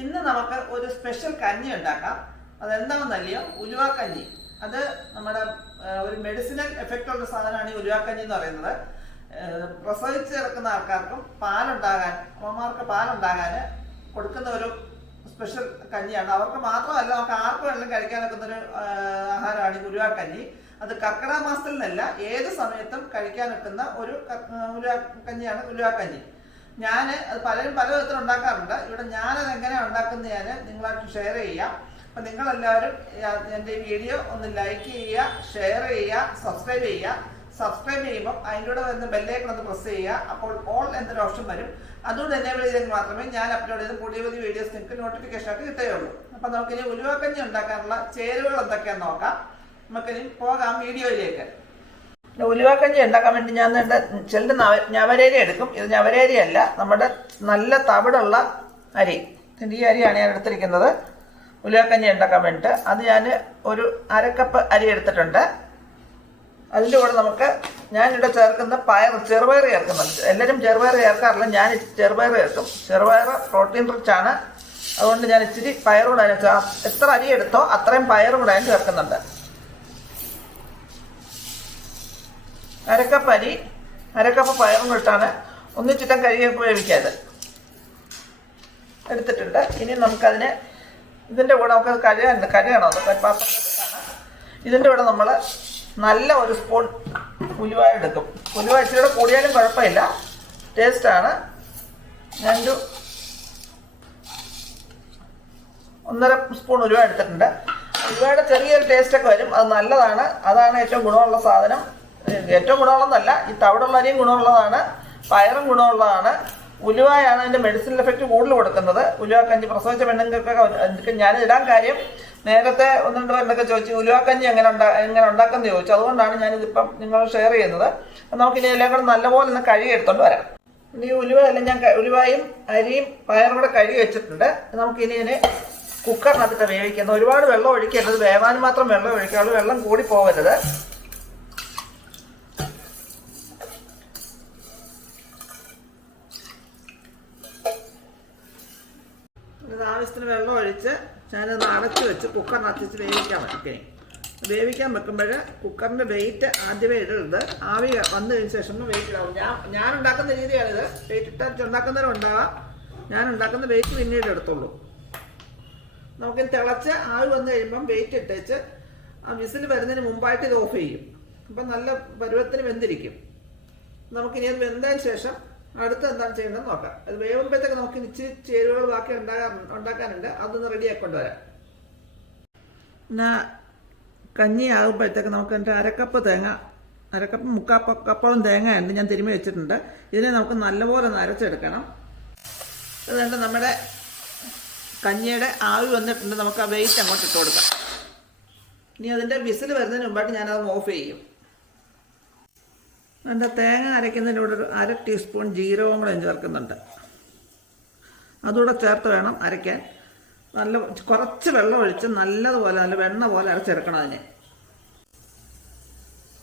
ഇന്ന് നമുക്ക് ഒരു സ്പെഷ്യൽ കഞ്ഞി ഉണ്ടാക്കാം. അതെന്താണെന്നറിയോ? ഉലുവാക്കഞ്ഞി. അത് നമ്മുടെ ഒരു മെഡിസിനൽ എഫക്റ്റ് ഉള്ള സാധനമാണ് ഈ ഉലുവാക്കഞ്ഞി എന്ന് പറയുന്നത്. പ്രസവിച്ച് കിടക്കുന്ന ആൾക്കാർക്കും പാലുണ്ടാകാൻ, അമ്മമാർക്ക് പാലുണ്ടാകാൻ കൊടുക്കുന്ന ഒരു സ്പെഷ്യൽ കഞ്ഞിയാണ്. അവർക്ക് മാത്രമല്ല, നമുക്ക് ആർക്കും വേണമെങ്കിലും കഴിക്കാനൊക്കുന്ന ഒരു ആഹാരമാണ് ഈ ഉലുവാക്കഞ്ഞി. അത് കർക്കിടക മാസത്തിൽ നിന്നല്ല, ഏത് സമയത്തും കഴിക്കാൻ കിട്ടുന്ന ഒരു കഞ്ഞിയാണ് ഉലുവാക്കഞ്ഞി. ഞാൻ അത് പലരും പല വിധത്തിൽ ഉണ്ടാക്കാറുണ്ട്. ഇവിടെ ഞാനത് എങ്ങനെയാണ് ഉണ്ടാക്കുന്നത് ഞാൻ നിങ്ങളായിട്ട് ഷെയർ ചെയ്യാം. അപ്പം നിങ്ങളെല്ലാവരും എൻ്റെ ഈ വീഡിയോ ഒന്ന് ലൈക്ക് ചെയ്യുക, ഷെയർ ചെയ്യുക, സബ്സ്ക്രൈബ് ചെയ്യുക. സബ്സ്ക്രൈബ് ചെയ്യുമ്പോൾ അതിൻ്റെ കൂടെ വരുന്ന ബെല്ലൈക്കൺ ഒന്ന് പ്രസ് ചെയ്യുക. അപ്പോൾ ഓൾ എന്നൊരു ഓപ്ഷൻ വരും. അതുകൊണ്ട് എനേബിൾ ചെയ്തെങ്കിൽ മാത്രമേ ഞാൻ അപ്ലോഡ് ചെയ്ത് പുതിയ പുതിയ വീഡിയോസ് നിങ്ങൾക്ക് നോട്ടിഫിക്കേഷൻ ആയിട്ട് കിട്ടുകയുള്ളൂ. അപ്പം നമുക്കിനി ഉലുവാക്കഞ്ഞി ഉണ്ടാക്കാനുള്ള ചേരുവകൾ എന്തൊക്കെയാണെന്ന് നോക്കാം. നമുക്കിനി പോകാം വീഡിയോയിലേക്ക്. ഉലുവാക്കഞ്ഞി ഉണ്ടാക്കാൻ വേണ്ടി ഞാൻ ചിലത് ഞവരേരി എടുക്കും. ഇത് ഞവരേരി അല്ല, നമ്മുടെ നല്ല തവിടുള്ള അരി. ഈ അരിയാണ് ഞാൻ എടുത്തിരിക്കുന്നത് ഉലുവാക്കഞ്ഞി ഉണ്ടാക്കാൻ വേണ്ടിയിട്ട്. അത് ഞാൻ ഒരു അരക്കപ്പ് അരി എടുത്തിട്ടുണ്ട്. അതിൻ്റെ കൂടെ ഞാനിവിടെ ചേർക്കുന്ന ചെറുപയർ ചേർക്കുന്നുണ്ട്. എല്ലാവരും ചെറുപയർ ചേർക്കാറില്ല, ഞാൻ ചെറുപയർ ചേർക്കും. ചെറുപയർ പ്രോട്ടീൻ റിച്ച് ആണ്. അതുകൊണ്ട് ഞാൻ ഇച്ചിരി പയറുകൂടെ എത്ര അരി എടുത്തോ അത്രയും പയറും കൂടെ ഞാൻ ചേർക്കുന്നുണ്ട്. അരക്കപ്പ് അരി, അരക്കപ്പ് പയറും ഇട്ടാണ് ഒന്നിച്ചിട്ടം കഴുകി വേവിക്കാത് എടുത്തിട്ടുണ്ട്. ഇനി നമുക്കതിന് ഇതിൻ്റെ കൂടെ നമുക്കത് കഴുകണം. പാത്രം എടുത്താണ്. ഇതിൻ്റെ കൂടെ നമ്മൾ നല്ല ഒരു സ്പൂൺ ഉലുവ എടുക്കും. ഉലുവ ഇച്ചിരി കൂടിയാലും കുഴപ്പമില്ല, ടേസ്റ്റാണ്. ഞാനൊരു 1.5 സ്പൂൺ ഉലുവ എടുത്തിട്ടുണ്ട്. ഉലുവയുടെ ചെറിയൊരു ടേസ്റ്റൊക്കെ വരും, അത് നല്ലതാണ്. അതാണ് ഏറ്റവും ഗുണമുള്ള സാധനം. ഏറ്റവും ഗുണമുള്ളതല്ല, ഈ തവിടുള്ള അരിയും ഗുണമുള്ളതാണ്, പയറും ഗുണമുള്ളതാണ്. ഉലുവയാണ് അതിൻ്റെ മെഡിസിനൽ എഫക്റ്റ് കൂടുതൽ കൊടുക്കുന്നത്. ഉലുവാക്കഞ്ഞി പ്രസവിച്ച പെണ്ണുങ്ങൾക്കൊക്കെ ഞാൻ ഇടാൻ കാര്യം, നേരത്തെ 1-2 പേരുണ്ടൊക്കെ ചോദിച്ചു ഉലുവാക്കഞ്ഞി എങ്ങനെ ഉണ്ടാക്കുന്നത് ചോദിച്ചു. അതുകൊണ്ടാണ് ഞാനിതിപ്പം നിങ്ങൾ ഷെയർ ചെയ്യുന്നത്. നമുക്കിനി എല്ലാം കൂടെ നല്ലപോലെ ഒന്ന് കഴുകി എടുത്തോണ്ട് വരാം. ഇനി ഉലുവയെല്ലാം ഞാൻ ഉലുവയും അരിയും പയറും കൂടെ കഴുകി വെച്ചിട്ടുണ്ട്. നമുക്കിനി ഇതിനെ കുക്കറിനകത്തിട്ട് വേവിക്കുന്നത്. ഒരുപാട് വെള്ളം ഒഴിക്കരുത്, വേവാൻ മാത്രം വെള്ളം ഒഴിക്കാവുള്ളൂ, വെള്ളം കൂടി പോകരുത്. ആവശ്യത്തിന് വെള്ളം ഒഴിച്ച് ഞാനത് അടച്ച് വെച്ച് കുക്കറിനകത്ത് വേവിക്കാൻ വെക്കണേ. വേവിക്കാൻ വെക്കുമ്പോൾ കുക്കറിൻ്റെ വെയിറ്റ് ആദ്യമേ ഇടരുത്. ആവി വന്നു കഴിഞ്ഞ ശേഷം വെയിറ്റ് ഇടാവും. ഞാൻ ഉണ്ടാക്കുന്ന രീതിയാണിത്. വെയിറ്റ് ഇട്ട് ഉണ്ടാക്കുന്നവരുണ്ടാകാം. ഞാൻ ഉണ്ടാക്കുന്ന വെയിറ്റ് പിന്നീട് എടുത്തുള്ളൂ. നമുക്കിത് തിളച്ച് ആവി വന്നു കഴിയുമ്പം വെയിറ്റ് ഇട്ടേച്ച് ആ വിസിൽ വരുന്നതിന് മുമ്പായിട്ട് ഇത് ഓഫ് ചെയ്യും. അപ്പം നല്ല പരുവത്തിന് വെന്തിരിക്കും. നമുക്കിനി അത് വെന്തതിന് ശേഷം അടുത്ത് എന്താണ് ചെയ്യേണ്ടതെന്ന് നോക്കാം. അത് വേവുമ്പോഴത്തേക്ക് നമുക്ക് ഇച്ചിരി ചേരുവകൾ ബാക്കി ഉണ്ടാക്കാനുണ്ട്. അതൊന്ന് റെഡിയാക്കൊണ്ട് വരാം. പിന്നെ കഞ്ഞി ആകുമ്പോഴത്തേക്ക് നമുക്ക് എൻ്റെ അരക്കപ്പ് മുക്കാക്കപ്പോളം തേങ്ങയുണ്ട്, ഞാൻ തിരുമ്മി വെച്ചിട്ടുണ്ട്. ഇതിനെ നമുക്ക് നല്ലപോലെ ഒന്ന് അരച്ചെടുക്കണം. അതുകൊണ്ട് നമ്മുടെ കഞ്ഞിയുടെ ആവി വന്നിട്ടുണ്ട്. നമുക്ക് ആ വെയിറ്റ് അങ്ങോട്ട് ഇട്ട് കൊടുക്കാം. ഇനി അതിൻ്റെ വിസിൽ വരുന്നതിന് മുമ്പായിട്ട് ഞാനത് ഓഫ് ചെയ്യും. എൻ്റെ തേങ്ങ അരയ്ക്കുന്നതിൻ്റെ കൂടെ ഒരു 1/2 ടീസ്പൂൺ ജീരകവും കൂടെ ചേർക്കുന്നുണ്ട്. അതുകൂടെ ചേർത്ത് വേണം അരയ്ക്കാൻ. കുറച്ച് വെള്ളം ഒഴിച്ച് നല്ലതുപോലെ നല്ല വെണ്ണ പോലെ അരച്ചെടുക്കണം അതിനെ.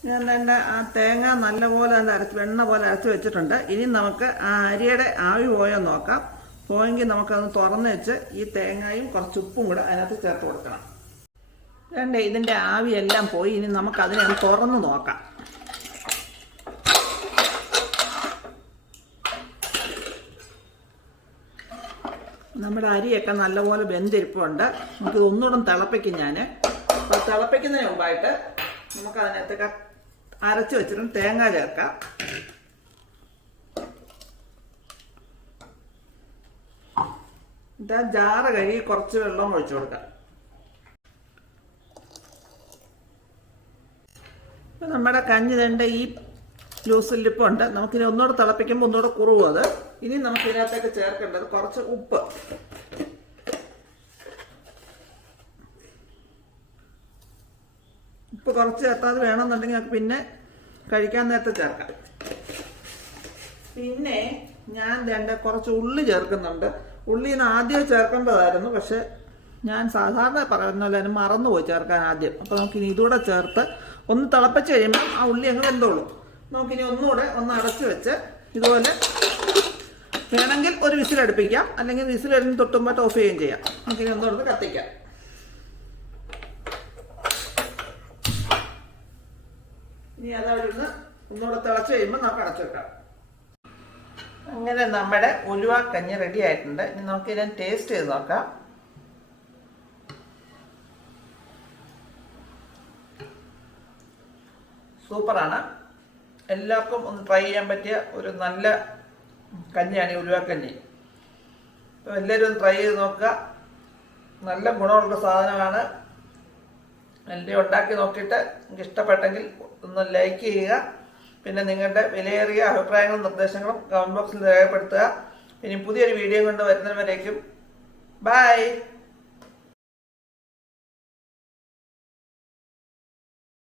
ഞാൻ എൻ്റെ ആ തേങ്ങ നല്ലപോലെ വെണ്ണ പോലെ അരച്ച് വെച്ചിട്ടുണ്ട്. ഇനി നമുക്ക് ആ അരിയുടെ ആവി പോയോ നോക്കാം. പോയെങ്കിൽ നമുക്കതൊന്ന് തുറന്ന് വെച്ച് ഈ തേങ്ങയും കുറച്ച് ഉപ്പും കൂടെ അതിനകത്ത് ചേർത്ത് കൊടുക്കണം. ഇതിൻ്റെ ആവിയെല്ലാം പോയി. ഇനി നമുക്കതിനെ ഒന്ന് തുറന്ന് നോക്കാം. നമ്മുടെ അരിയൊക്കെ നല്ലപോലെ വെന്തിരിപ്പുണ്ട്. നമുക്കിത് ഒന്നുകൂടെ തിളപ്പിക്കും. അപ്പോൾ തിളപ്പിക്കുന്നതിന് മുമ്പായിട്ട് നമുക്കതിനകത്തൊക്കെ അരച്ച് വെച്ചിട്ടും തേങ്ങ ചേർക്കാം. ജാറ് കഴുകി കുറച്ച് വെള്ളം ഒഴിച്ചു കൊടുക്കാം. ഇപ്പം നമ്മുടെ കഞ്ഞി തേണ്ട ഈ ലൂസിലിപ്പുണ്ട്. നമുക്കിനി ഒന്നുകൂടെ തിളപ്പിക്കുമ്പോൾ ഒന്നുകൂടെ കുറവും അത്. ഇനി നമുക്ക് ഇതിനകത്തേക്ക് ചേർക്കേണ്ടത് കുറച്ച് ഉപ്പ്. ഉപ്പ് കുറച്ച് ചേർത്താതെ വേണമെന്നുണ്ടെങ്കിൽ നമുക്ക് പിന്നെ കഴിക്കാൻ നേരത്തെ ചേർക്കാം. പിന്നെ ഞാൻ കുറച്ച് ഉള്ളി ചേർക്കുന്നുണ്ട്. ഉള്ളിന്ന് ആദ്യം ചേർക്കേണ്ടതായിരുന്നു, പക്ഷെ ഞാൻ സാധാരണ പറയുന്ന പോലെ തന്നെ മറന്നുപോയി ചേർക്കാൻ ആദ്യം. അപ്പോൾ നമുക്കിനി ഇതുകൂടെ ചേർത്ത് ഒന്ന് തിളപ്പിച്ച് കഴിയുമ്പോൾ ആ ഉള്ളി അങ്ങ് വെന്തോളും. നമുക്കിനി ഒന്നുകൂടെ ഒന്ന് അടച്ച് വെച്ച് ഇതുപോലെ വേണമെങ്കിൽ ഒരു വിസിൽ അടുപ്പിക്കാം, അല്ലെങ്കിൽ വിസിൽ കഴിഞ്ഞ് തൊട്ടുമ്പോൾ ഓഫ് ചെയ്യുകയും ചെയ്യാം. നമുക്കിനി ഒന്നുകൊണ്ട് കത്തിക്കാം. ഇനി അതവിടുന്ന് ഒന്നുകൂടെ തിളച്ച് കഴിയുമ്പോൾ നമുക്ക് അടച്ചു വെക്കാം. അങ്ങനെ നമ്മുടെ ഉലുവാക്കഞ്ഞി റെഡി ആയിട്ടുണ്ട്. ഇനി നമുക്ക് ഇതിനെ ടേസ്റ്റ് ചെയ്ത് നോക്കാം. സൂപ്പറാണ്. എല്ലാവർക്കും ഒന്ന് ട്രൈ ചെയ്യാൻ പറ്റിയ ഒരു നല്ല കഞ്ഞിയാണ് ഈ ഉലുവാക്കഞ്ഞി. അപ്പോൾ എല്ലാവരും ഒന്ന് ട്രൈ ചെയ്ത് നോക്കുക. നല്ല ഗുണമുള്ള സാധനമാണ്. എല്ലാവരും ഉണ്ടാക്കി നോക്കിയിട്ട് നിങ്ങൾക്ക് ഇഷ്ടപ്പെട്ടെങ്കിൽ ഒന്ന് ലൈക്ക് ചെയ്യുക. പിന്നെ നിങ്ങളുടെ വിലയേറിയ അഭിപ്രായങ്ങളും നിർദ്ദേശങ്ങളും കമൻറ്റ് ബോക്സിൽ രേഖപ്പെടുത്തുക. ഇനി പുതിയൊരു വീഡിയോ കൊണ്ട് വരുന്നവരേക്കും ബൈ.